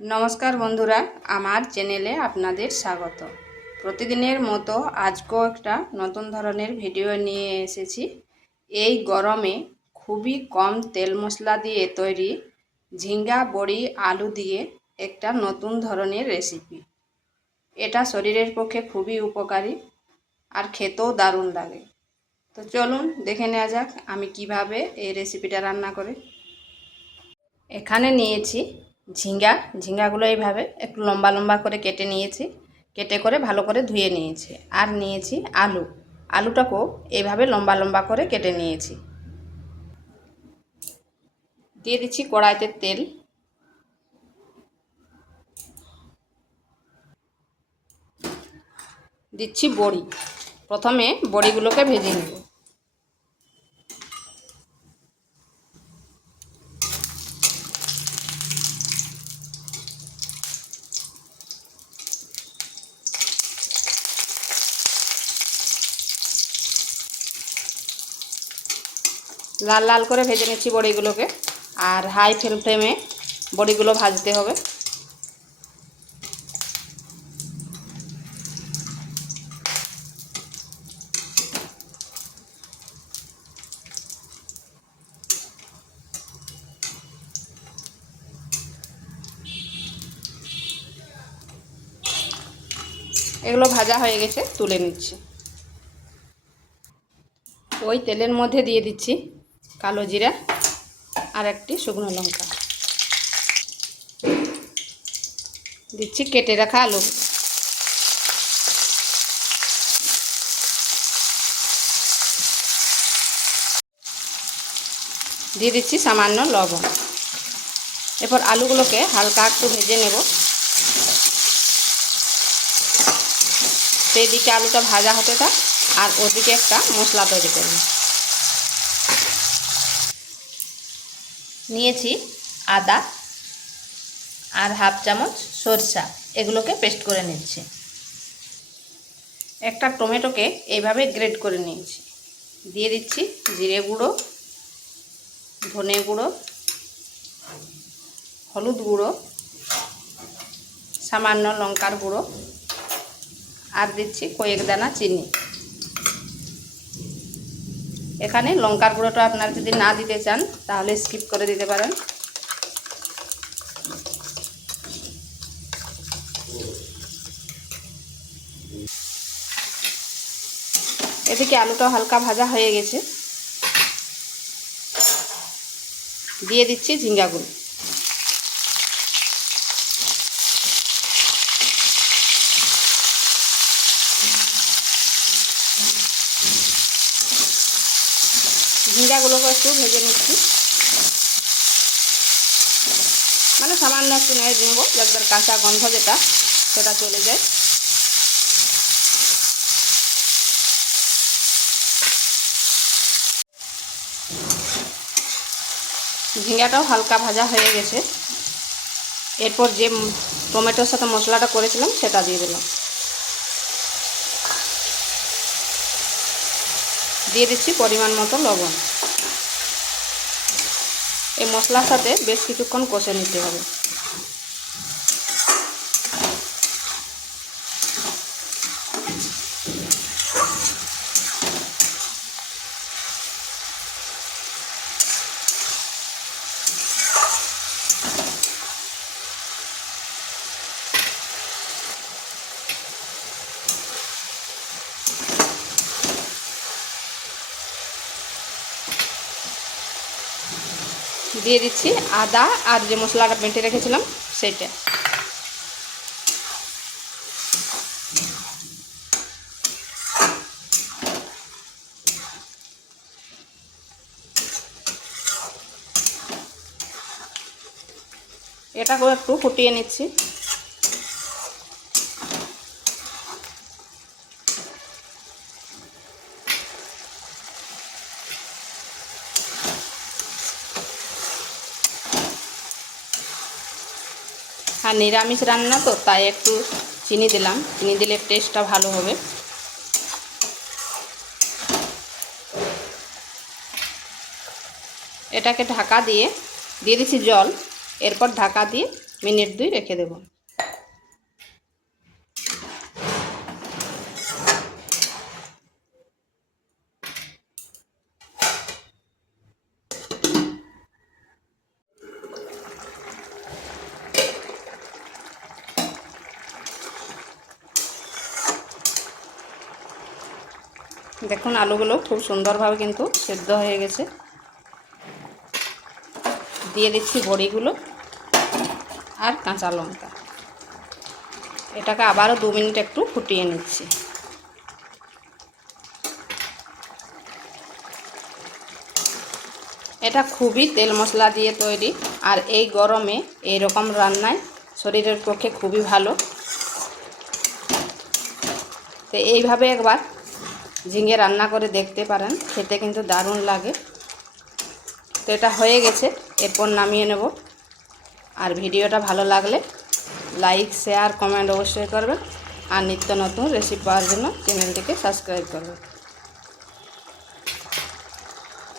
नमस्कार बंधुरा आमार चैनेले आपनादेर स्वागत। प्रतिदिनेर मतो आजकेও একটা নতুন ধরনের ভিডিও নিয়ে এসেছি। এই গরমে খুবই কম তেল মশলা দিয়ে তৈরি ঝিঙ্গা বড়ি আলু দিয়ে একটা নতুন ধরনের রেসিপি। এটা শরীরের পক্ষে খুবই উপকারী আর খেতেও দারুণ লাগে। তো চলুন দেখে নেওয়া যাক আমি কিভাবে এই রেসিপিটা রান্না করি। এখানে নিয়েছি ঝিঙ্গাগুলো এইভাবে একটু লম্বা লম্বা করে কেটে নিয়েছি, কেটে করে ভালো করে ধুয়ে নিয়েছি। আর নিয়েছি আলুটাকেও এইভাবে লম্বা লম্বা করে কেটে নিয়েছি। দিয়ে দিচ্ছি কড়াইতে তেল, দিচ্ছি বড়ি। প্রথমে বড়িগুলোকে ভেজে নেব। লাল লাল করে ভেজে নিচ্ছি বড়িগুলোকে। আর হাই ফ্লেমে বড়িগুলো ভাজতে হবে। এগুলো ভাজা হয়ে গেছে, তুলে নিচ্ছি। ওই তেলের মধ্যে দিয়ে দিচ্ছি কালো জিরা আর একটি শুকনো লঙ্কা, দিচ্ছি কেটে রাখা আলু, দিয়ে দিচ্ছি সামান্য লবণ। এরপর আলুগুলোকে হালকা একটু ভেজে নেব। সেই দিকে আলুটা ভাজা হতে থাক আর ওদিকে একটা মশলা তৈরি করব। নিয়েছি আদা আর হাফ চামচ সরষা, এগুলোকে পেস্ট করে নিচ্ছি। একটা টমেটোকে এইভাবে গ্রেট করে নিয়েছি। দিয়ে দিচ্ছি জিরে গুঁড়ো, ধনে গুঁড়ো, হলুদ গুঁড়ো, সামান্য লঙ্কার গুঁড়ো আর দিচ্ছি কয়েক দানা চিনি। এখানে লঙ্কার গুঁড়োটা আপনারা যদি না দিতে চান তাহলে স্কিপ করে দিতে পারেন। এদিকে আলুটা হালকা ভাজা হয়ে গেছে, দিয়ে দিচ্ছি ঝিঙ্গাগুলো। ঝিঙ্গাগুলোকে একটু ভেজে নিচ্ছি, মানে সামান্য একটু নেড়ে নেব যাতে কাঁচা গন্ধ যেটা সেটা চলে যায়। ঝিঙ্গাটাও হালকা ভাজা হয়ে গেছে। এরপর যে টমেটোর সাথে মশলাটা করেছিলাম সেটা দিয়ে দিলাম। দিয়ে দিচ্ছি পরিমাণ মতো লবণ। এই মশলার সাথে বেশ কিছুক্ষণ কষে নিতে হবে। দিয়ে দিচ্ছি আদা আর যে মশলাটা বেটে রেখেছিলাম সেটা। এটাকেও একটু ফুটিয়ে নিচ্ছি। আর নিরামিষ রান্না তো তাই একটু চিনি দিলাম, চিনি দিলে টেস্টটা ভালো হবে। এটাকে ঢাকা দিয়ে দিচ্ছি জল। এরপর ঢাকা দিয়ে মিনিট 2 রেখে দেব। দেখুন আলুগুলো খুব সুন্দরভাবে কিন্তু সেদ্ধ হয়ে গেছে। দিয়ে দিচ্ছি বড়িগুলো আর কাঁচা লঙ্কা। এটাকে আবারও 2 মিনিট একটু ফুটিয়ে নিচ্ছি। এটা খুবই তেল মশলা দিয়ে তৈরি, আর এই গরমে এই রকম রান্নায় শরীরের পক্ষে খুবই ভালো। তো এইভাবে একবার ঝিঙে রান্না করে দেখতে পারেন, খেতে কিন্তু দারুণ লাগে। তো এটা হয়ে গেছে, এরপর নামিয়ে নেব। আর ভিডিওটা ভালো লাগলে লাইক, শেয়ার, কমেন্ট অবশ্যই করবেন। আর নিত্য নতুন রেসিপি পাওয়ার জন্য চ্যানেলটিকে সাবস্ক্রাইব করবেন।